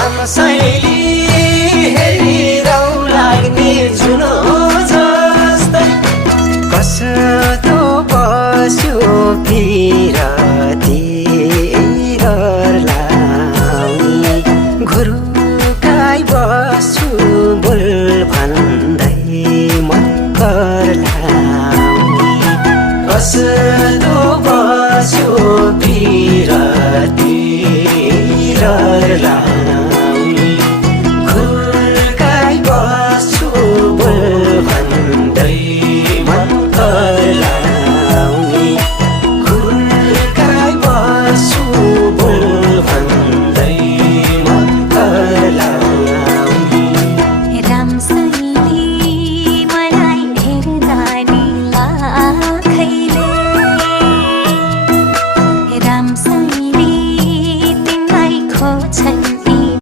शैली हेरिरौ लाग्ने झुलो जस्तै कस्तो बस्यो फिरती घर लाउने घुरु